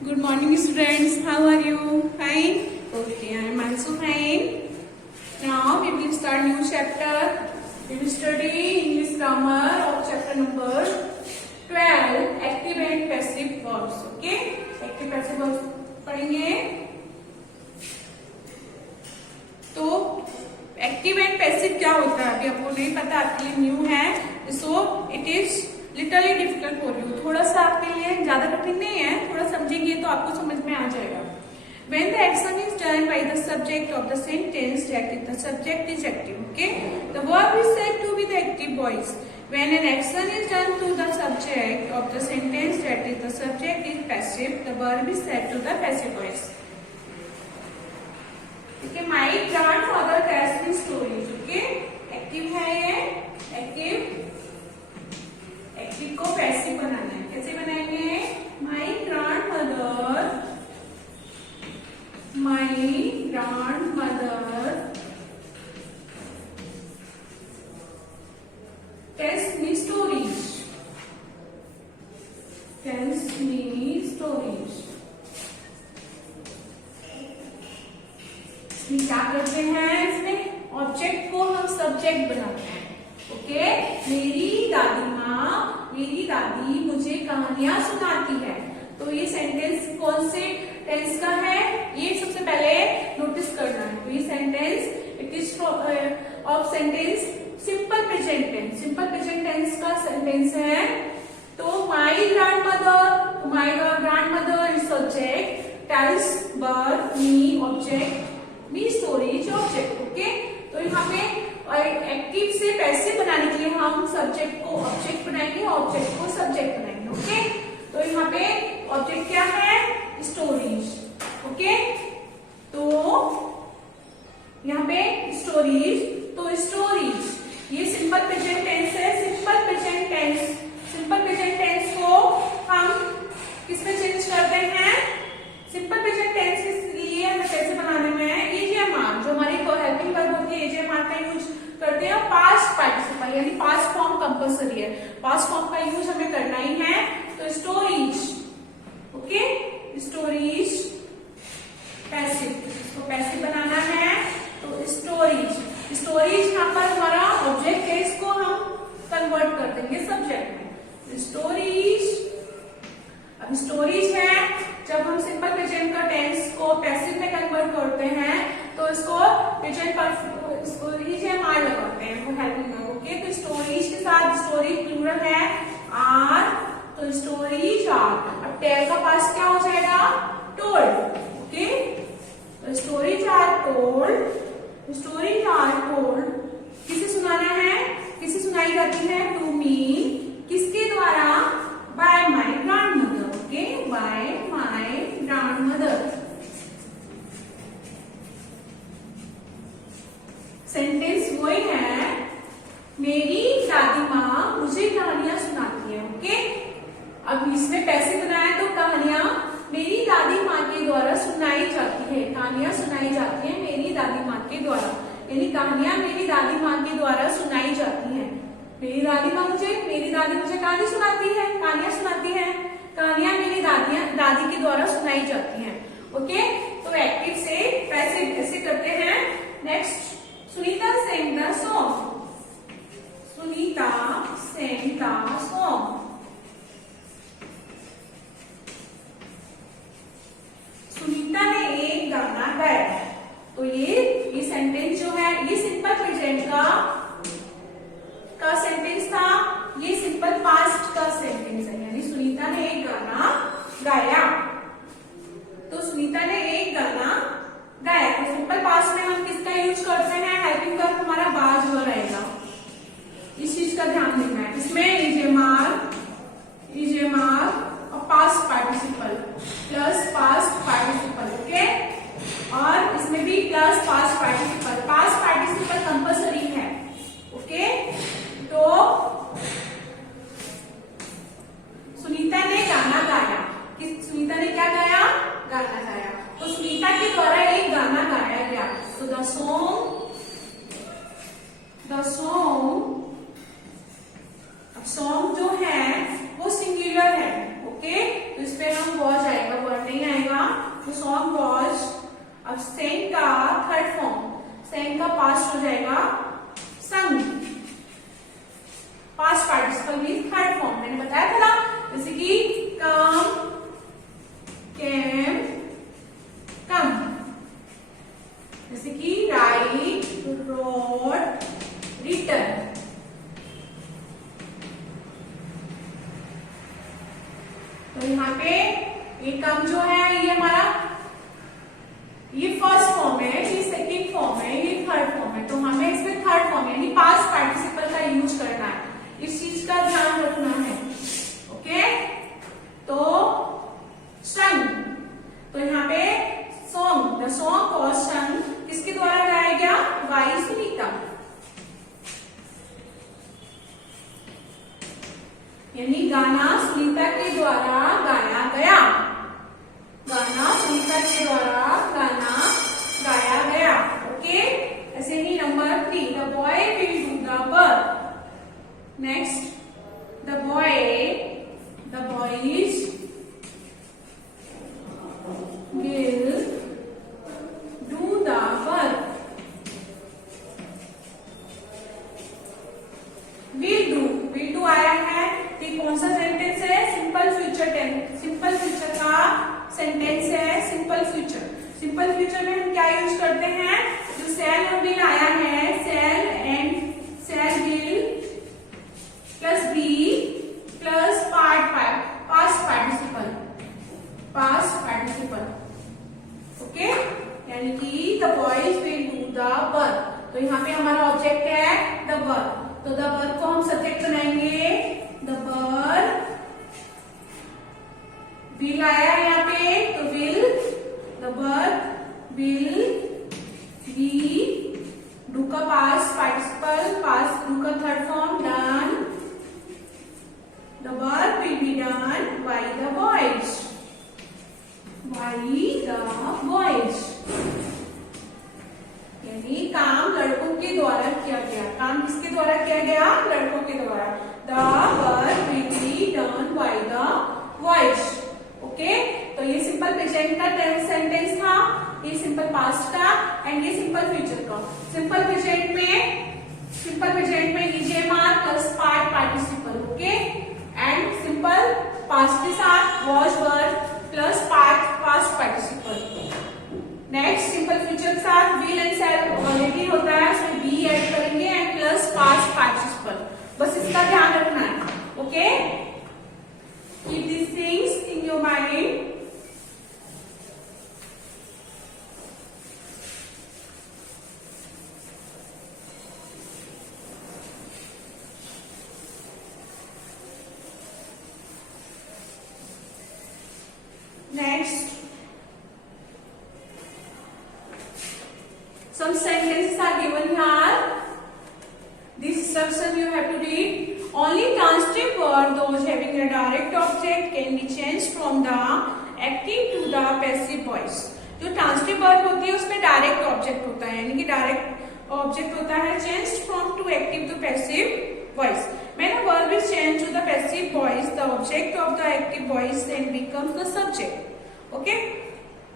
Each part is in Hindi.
Good morning, students. How are you? Fine? Okay, I am also fine. Now we will start new chapter. We will study English grammar of chapter number 12, active and passive verbs. Okay? Active passive verbs पढ़ेंगे. तो एक्टिव एंड पैसिव क्या होता है अभी आपको नहीं पता, आपके लिए न्यू है, so it is literally difficult for you. थोड़ा सा आपके लिए ज्यादा कठिन नहीं है, थोड़ा समझेंगे तो आपको समझ में आ जाएगा. When the action is done by the subject of the sentence, that is the subject is active. Okay, the verb is said to be the active voice. When an action is done to the subject of the sentence, that is the subject is passive, the verb is said to the passive voice. Okay, my grandfather tells me stories. Okay, active है ये, active. एक्टिव को पैसिव बनाना है. कैसे बनाएंगे? माई ग्रैंडमदर टेल्स मी स्टोरीज. इसमें क्या करते हैं? इसमें ऑब्जेक्ट को हम सब्जेक्ट बनाते हैं. ओके, मेरी दादी मुझे कहानियां सुनाती है. तो ये सेंटेंस कौन से टेंस का है, ये सबसे पहले नोटिस करना है. तो ये sentence it is of sentence simple present tense. Simple present tense का सेंटेंस है. तो my grandmother is subject, tells verb, me object, me stories object. Okay, तो यहाँ पे एक्टिव से पैसिव बनाने के लिए हम सब्जेक्ट को ऑब्जेक्ट बनाएंगे, ऑब्जेक्ट को सब्जेक्ट बनाएंगे. ओके, तो यहाँ पे ऑब्जेक्ट क्या है? स्टोरीज. ओके, तो यहाँ पे स्टोरीज. तो स्टोरीज ये सिंपल प्रेजेंट टेंस है. सिंपल प्रेजेंट टेंस को हम किस में चेंज करते हैं? सिंपल प्रेजेंट टेंस के लिए हमें कैसे बनाने में है? एजेएमआर, जो हमारी हेल्पिंग वर्ब होती है, एजेएमआर का यूज करते हैं. पास्ट पार्टिसिपल यानी पास्ट फॉर्म कंपल्सरी है. पास्ट फॉर्म का यूज हमें करना ही है. तो स्टोरीज. ओके, स्टोरीज पैसिव, इसको पैसिव बनाना है. तो स्टोरीज यहाँ पर हमारा ऑब्जेक्ट है, इसको हम कन्वर्ट कर देंगे सब्जेक्ट में. स्टोरीज. अब स्टोरीज है, जब हम सिंपल प्रेजेंट का टेंस को पैसिव में कन्वर्ट करते हैं तो इसको प्रेजेंट पर इसको एजेएमआर लगाते हैं, वो हेल्पिंग वर्ब. ओके, तो स्टोरीज के साथ स्टोरीज प्लूरल है आर, तो स्टोरीज आर. अब टेल का पास्ट क्या हो जाएगा? टोल्ड. ओके, तो स्टोरीज आर टोल्ड. किसे सुनाना है? किसे सुनाई जाती है? To me. किसके द्वारा? By my grandmother. Okay, by my grandmother. Sentence वही है, मेरी दादी माँ मुझे कहानियां सुनाती है. ओके, अब इसमें पैसे बनाया तो कहानियां मेरी दादी माँ के द्वारा सुनाई जाती है. कहानियां सुनाई जाती है मेरी दादी माँ के द्वारा, यानी कहानियां मेरी दादी माँ के द्वारा सुनाई जाती हैं. मेरी दादी मुझे कहानी सुनाती है, कहानियां सुनाती है. कहानियां मेरी दादी के द्वारा सुनाई जाती हैं. ओके, तो एक्टिव से पैसिव ऐसे करते हैं. Next, Sunita sang the song. Sunita ने एक गाना गाया. तो ये सेंटेंस जो है, ये सिंपल प्रेजेंट का सेंटेंस था. ये सिंपल पास्ट का सेंटेंस है, यानी सुनीता ने एक गाना गाया. तो सुनीता ने एक गाना गाया. तो सिंपल पास्ट में हम किसका यूज करते हैं? हेल्पिंग वर्ब हमारा बाज हो रहेगा. इस चीज का ध्यान अब सेंग का थर्ड फॉर्म, सेंग का पास्ट हो जाएगा संग, past participle mean third form, मैंने बताया था ना, जैसे कि कम, केम, कम, जैसे कि राइट, रोड, रिटर्न। तो यहाँ पे ये कम जो है ये हमारा ये फर्स्ट फॉर्म है, ये सेकंड फॉर्म है, ये थर्ड फॉर्म है, तो हमें इसमें थर्ड फॉर्म यानी पास्ट पार्टिसिपल का यूज करना है, इस चीज का ध्यान रखना है। ओके, तो संग, तो यहाँ पे सॉन्ग, द सॉन्ग और संग किसके द्वारा गाया गया, बाई सुनीता, यानी गाना सुनीता के द्वारा गाया गया, गाना सुनीता के द्वारा गाना गाया गया। ओके, ऐसे ही number 3, the boy will do the work, next the boys will do the work, will do आया है, ये कौन सा सेंटेंस है, simple future tense, simple future का सेंटेंस है, सिंपल फ्यूचर। सिंपल फ्यूचर में हम क्या यूज करते हैं, जो सेल और विल आया है, shall and shall will plus be plus past participle, past participle. Okay, यानी कि the boys will do the work, तो यहाँ पे हमारा ऑब्जेक्ट है द वर्क, तो द वर्क को हम सब्जेक्ट बनाएंगे, द वर्क, विल आया है यहाँ पे, तो will, the work will be, do का पास्ट पार्टिसिपल, पास्ट डू का third form done, the work will be done by the boys, by the boys, यानी काम लड़कों के द्वारा किया गया, काम किसके द्वारा किया गया, लड़कों के द्वारा, the work will be done by the boys। Okay, तो ये सिंपल प्रेजेंट का सेंटेंस था, ये सिंपल पास्ट का एंड ये सिंपल फ्यूचर का। सिंपल प्रेजेंट में is am are plus part participle, okay, and simple past के साथ was verb plus past participle. Next simple future के साथ विल एंड शैल ऑलरेडी होता है, उसमें बी ऐड करेंगे एंड प्लस पास्ट पार्टिसिपल, बस इसका ध्यान रखना है। Okay, keep this things in your mind. Next, some sentences are given here. This instruction you have to read. Only transitive word, those having a direct object, can be changed from the active to the passive voice. जो ट्रांसिटिव वर्ब होती है उसमें डायरेक्ट ऑब्जेक्ट होता है, यानी कि डायरेक्ट ऑब्जेक्ट होता है, changed from to active to passive voice. When a verb is changed to the passive voice, the object of the active voice then becomes the subject. Okay?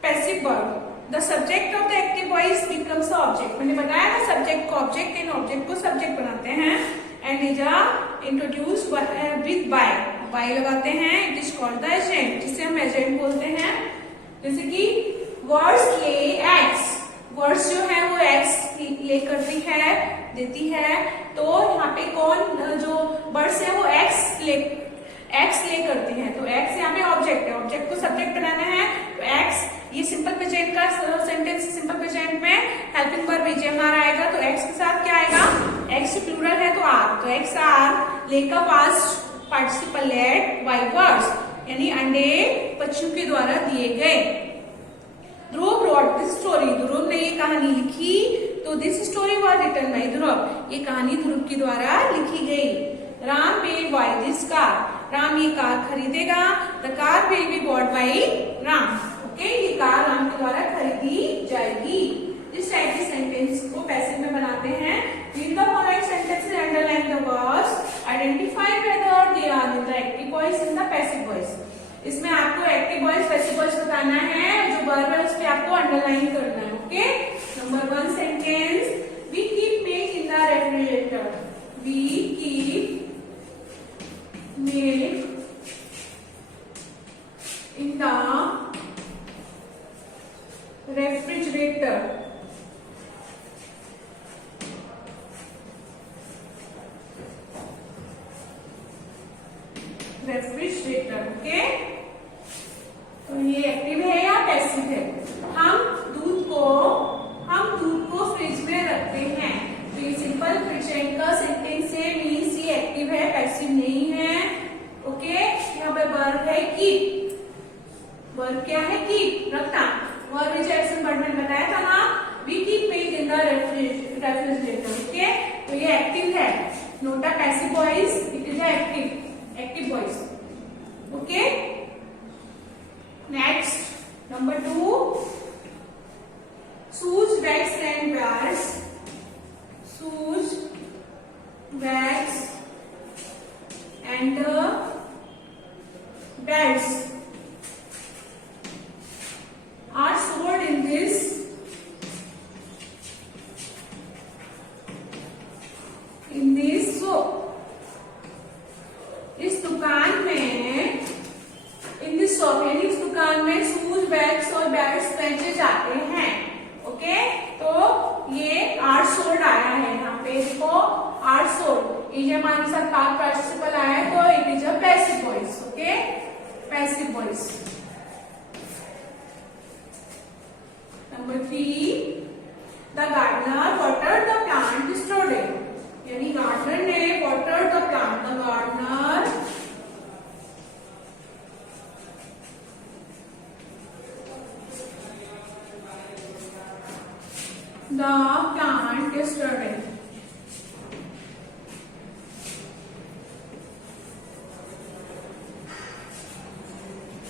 Passive verb. The subject of the active voice becomes the object. मैंने बताया ना subject को object and object को subject बनाते हैं. And is introduced with by. By लगाते हैं. It is called the agent. जिसे हम agent बोलते हैं. जैसे कि words ले x. वर्ड्स जो है वो एक्स ले करती है, देती है, तो यहाँ पे कौन जो वर्ड्स है वो एक्स ले करती है, तो एक्स यहाँ पे ऑब्जेक्ट है, ऑब्जेक्ट को सब्जेक्ट बनाना है, तो एक्स, ये सिंपल प्रेजेंट का सेंटेंस, सिंपल प्रेजेंट में हेल्पिंग वर्ब ईजेएमआर आएगा, तो एक्स के साथ क्या आएगा, एक्स प्लूरल है तो आर, तो एक्स आर लेकर past participle led by words, यानी अंडे बच्चों के द्वारा दिए गए। ध्रुव wrote this story. ध्रुव ने ये कहानी लिखी, तो this story was written by ध्रुव. ये कहानी ध्रुव के द्वारा लिखी गई। Ram will buy this car. Ram ये कार खरीदेगा। The car will be bought by Ram. Okay, ये कार राम के द्वारा खरीदी जाएगी। इस टाइप के सेंटेंस को पैसिव में बनाते हैं। Read the following sentences, underline the words, identify whether they are in the active voice and the passive voice. इसमें आपको एक्टिव वॉइस पैसिव वॉइस बताना है, जो वर्ब है उस पे आपको अंडरलाइन करना है। Okay, number 1 sentence, we keep milk in the refrigerator, वी कीप मिल्क in the refrigerator. Refrigerator, okay. तो ये एक्टिव है या पैसिव है? हम दूध को फ्रिज में रखते हैं, तो ये सिंपल प्रेजेंट का सेंटेंस है, मीन्स ये एक्टिव है, पैसिव नहीं है, ओके। यहाँ पे वर्ब है कीप, वर्ब क्या है? कीप, रखना। वर्ब विच एक्शन वर्ड मैंने बताया था ना, we keep milk in the refrigerator, okay. तो ये एक्टिव है, not a passive voice, it is a active voice, okay. Next number 2, shoes, bags and bats, shoes, bags and bats are sold in this shop. इस दुकान में, इन दिस शॉप यानी इस दुकान में शूज, बैग्स और बैट्स बेचे जाते हैं, ओके। तो ये आर सोल्ड आया है, यहाँ पे देखो आर सोल्ड, ये हमारे साथ पास्ट पार्टिसिपल आया है, तो it is a passive voice, okay, passive voice. Number 3, the gardener watered the plant yesterday. यानी गार्डनर ने watered the plant. The gardener the plant yesterday.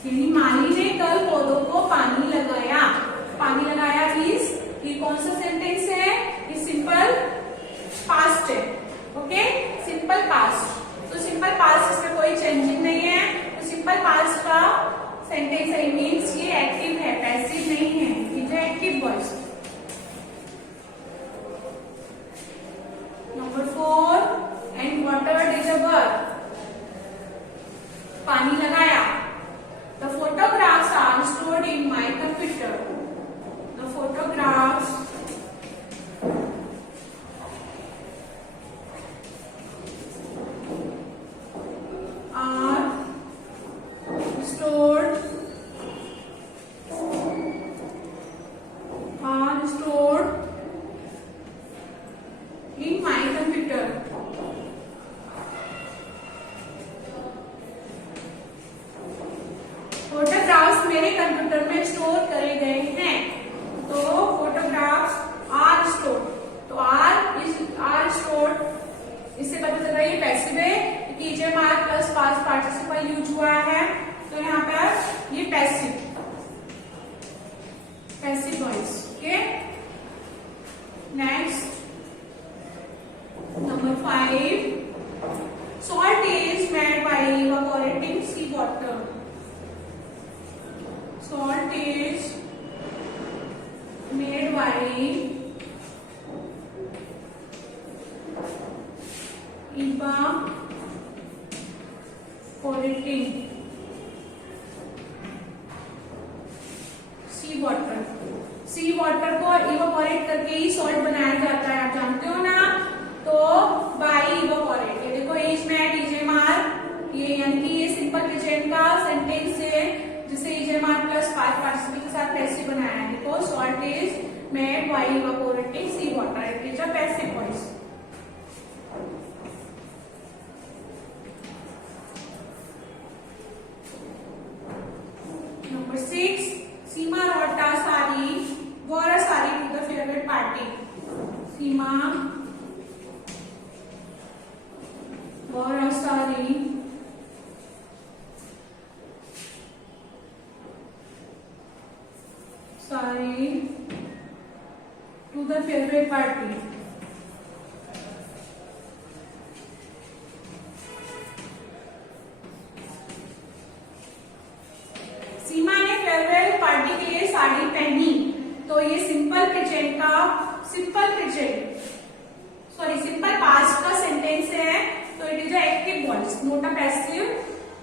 यानी माली ने कल पौधों को पानी लगाया। पानी लगाया मीन्स ये कौन सा सेंटेंस है? ये सिंपल पास्ट है, ओके, सिंपल पास्ट। तो सिंपल पास्ट इसमें कोई चेंजिंग नहीं है, तो सिंपल पास्ट का सेंटेंस है, मीन्स ये एक्टिव है, पैसिव नहीं है, ये है active voice. Number 4, and watered is a verb, पानी लगाया। The photographs are stored in my computer. The photographs are stored in my computer. Photographs मेरे कंप्यूटर में स्टोर करे गए हैं, तो फोटोग्राफ्स आर स्टोर, तो आर स्टोर, इससे पता चल रहा है ये पैसिव है, क्योंकि जे मार्क प्लस पास्ट पार्टिसिपल यूज हुआ है, तो यहाँ पर ये passive voice, okay. Next number 5, salt is made by evaporating sea water. Salt is made by evaporating sea water. Sea water को इवापोरेट करके ही सॉल्ट बनाया जाता है, आप जानते हो ना। तो बाई इवापोरेट, ये देखो इज मेड, इज मार, ये यानी कि ये सिंपल प्रेजेंट का सेंटेंस है, जिसे इज मार प्लस पास्ट पार्टिसिपल के साथ पैसिव बनाया है। देखो salt is made by evaporating sea water, it is a passive voice. Number 6, Seema wore a sari to the favorite party. Seema wore a sari to the favorite party. सीमा ने फेयरवेल पार्टी के लिए साड़ी पहनी, तो ये सिंपल पास्ट का सेंटेंस है, तो it is a active voice, not a passive,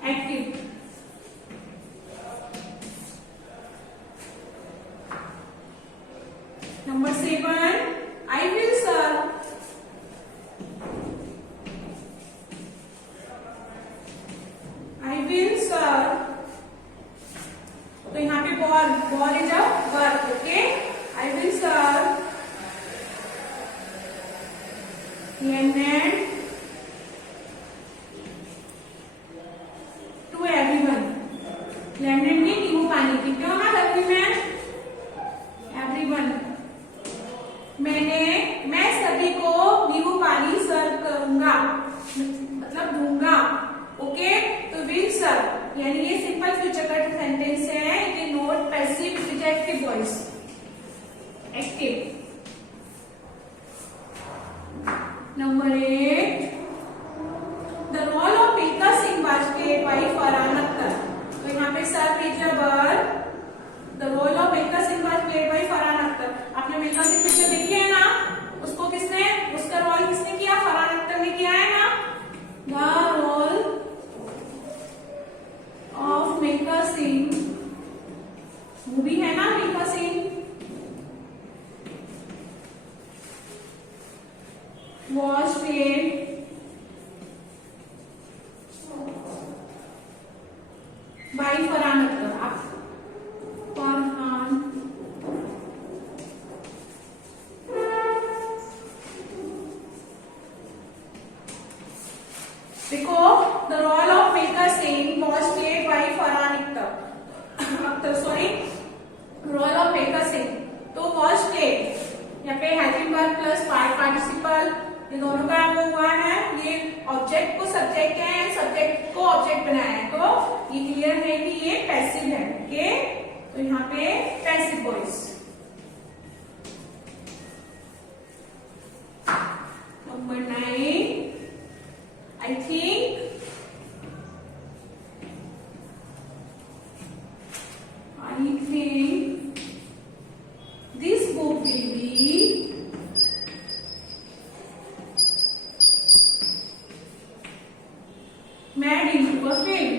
active. Number 7, I will serve. I will serve, तो यहाँ पे बॉर is a verb, okay. I will serve lemonade to everyone. Lemonade में नींबू पानी की, क्यों ना करती मैं एवरीवन, मैं सभी को नींबू पानी सर्व करूंगा, मतलब दूंगा, ओके। तो विल सर्व यानी ये सिंपल फ्यूचर का सेंटेंस है, it is not passive, it is active voice, active. Number 8, the role of Milkha Singh was played by Farhan Akhtar. तो यहाँ पे serve is a verb, the role of Milkha Singh was played by Farhan Akhtar. आपने मिल्खा सिंह पिक्चर देखी है ना, उसको उसका रोल किसने किया, फरहान अख्तर ने किया है ना। The role of Milkha Singh, movie है ना Milkha Singh, was played by Farhan Akhtar. Farhan देखो, the role of Milkha Singh was played by Farhan Akhtar, sorry, role of Milkha Singh, तो was played यहाँ पे हेल्पिंग वर्ब प्लस पार्टिसिपल, ये दोनों का वो हुआ है, ये ऑब्जेक्ट को सब्जेक्ट है, सब्जेक्ट को ऑब्जेक्ट बनाया है, तो ये क्लियर है कि ये पैसिव है, ओके। तो यहाँ पे passive voice. Number 9, I think this book will B made into a film।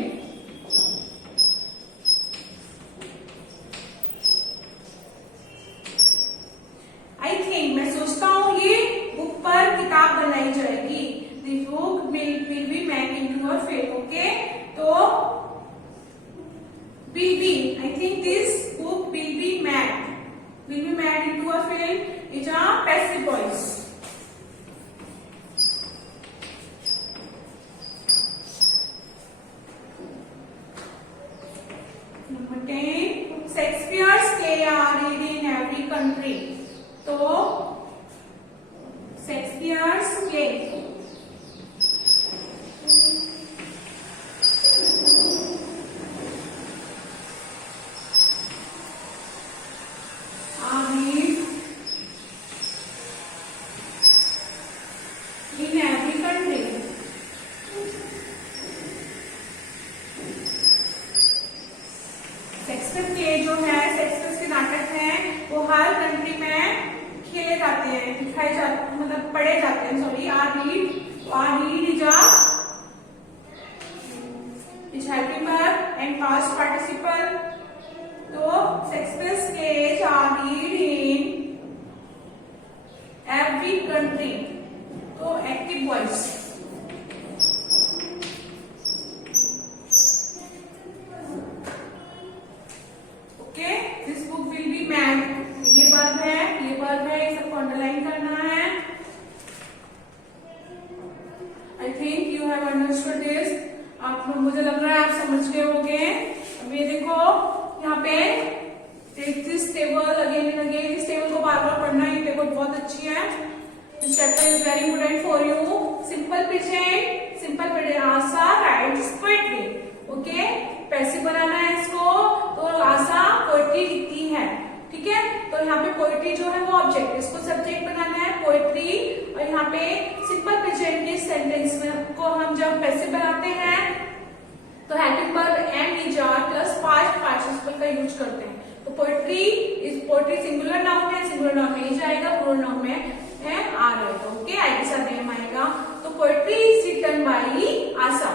I think मैं सोचता हूँ ये बुक पर किताब बनाई जाएगी, the book will be made into a film, okay। तो will be, I think this book will be made into a film is a passive voice। Number 10, Shakespeare's play are read in every country। तो Shakespeare's play are read in every country। Shakespeare के जो है, शेक्सपियर के नाटक हैं, वो हर कंट्री में खेले जाते हैं, दिखाए जाते, मतलब पढ़े जाते हैं, sorry. Are read is helping verb and past participle. तो शेक्सपियर के are read in every country, तो active voice. This book will be mad, ये वर्ब है, ये सबको अंडरलाइन करना है। I think you have understood this. आप लोग, मुझे लग रहा है आप समझ गए होंगे। अब ये देखो यहाँ पे this table again and again, इस टेबल को बार बार पढ़ना, ये टेबल बहुत अच्छी है। This chapter is very important for you. Simple present, simple present, Asha writes poetry, okay. Passive बनाना है इसको, तो आशा पोएट्री लिखती है, ठीक है। तो यहाँ पे पोएट्री जो है वो ऑब्जेक्ट, इसको सब्जेक्ट बनाना है पोएट्री। और यहाँ पे सिंपल प्रेजेंट के सेंटेंस में को हम जब पैसिव बनाते हैं तो helping verb am is are plus past participle का यूज करते हैं। तो पोएट्री सिंगुलर नाउन है, सिंगुलर नाउन में ही जाएगा, प्लूरल नाउन में है आ रहेगा। ओके, आई के साथ एम आएगा। तो poetry is written by Asha.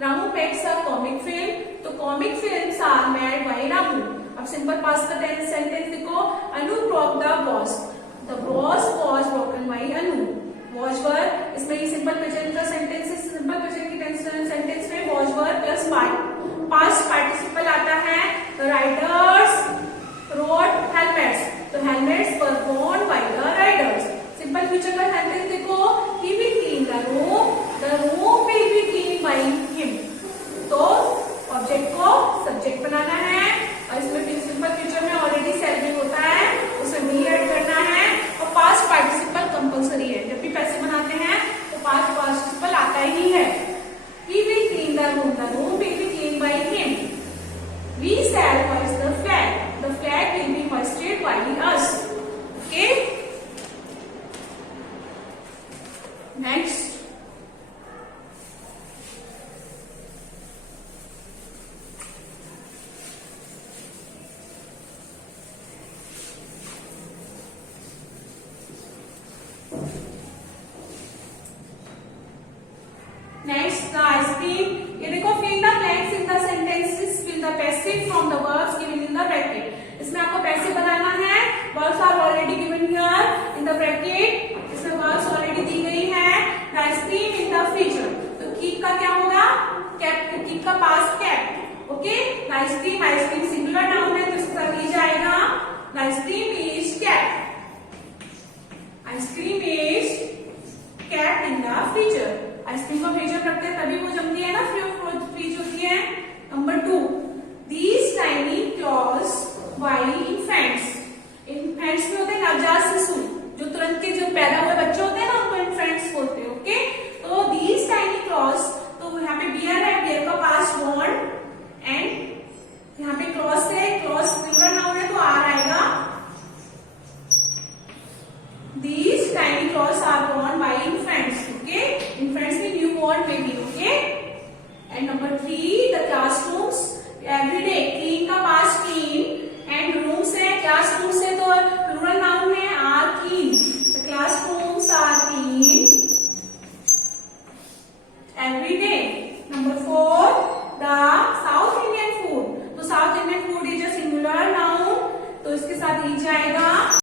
Ramu makes a comic film. तो comic films are made by Ramu. अब सिंपल पास्ट का सेंटेंस देखो, Anu broke the vase. The vase was broken by Anu. Was were, इसमें ये सिंपल प्रेजेंट का सेंटेंस है। सिंपल प्रेजेंट की सेंटेंस में was were plus past participle आता है। The riders rode helmets. तो helmets were worn by the riders. Simple future का सेंटेंस देखो, ही will clean the room will be clean by him. तो ऑब्जेक्ट को सब्जेक्ट बनाना है और इसमें सिंपल फ्यूचर में ऑलरेडी सेल भी होता है, उसमें भी ऐड करना है और पास्ट पार्टिसिपल कंपल्सरी है। जब भी पैसे बनाते हैं तो पास्ट पार्टिसिपल आता ही है। He will clean the room will be clean by him. We shall hoist the flag will be hoisted by us. Okay, next the ice cream. ये देखो, fill the blanks in the sentences, fill the passive from the verbs given in the bracket. इसमें आपको पैसिव बनाना है। Verbs are already given here in the bracket. इसमें वर्ब्स ऑलरेडी दी गई है। The ice cream in the future. तो कीप का क्या होगा? कैप। कीप का past cap. Okay, the ice cream singular noun है तो इसका ली जाएगा the ice cream is cap. Ice cream is cap in the future. Ice cream का फ्यूचर करते हैं तभी वो जमती है ना, फ्रीज होती है। Number 2, these tiny claws Y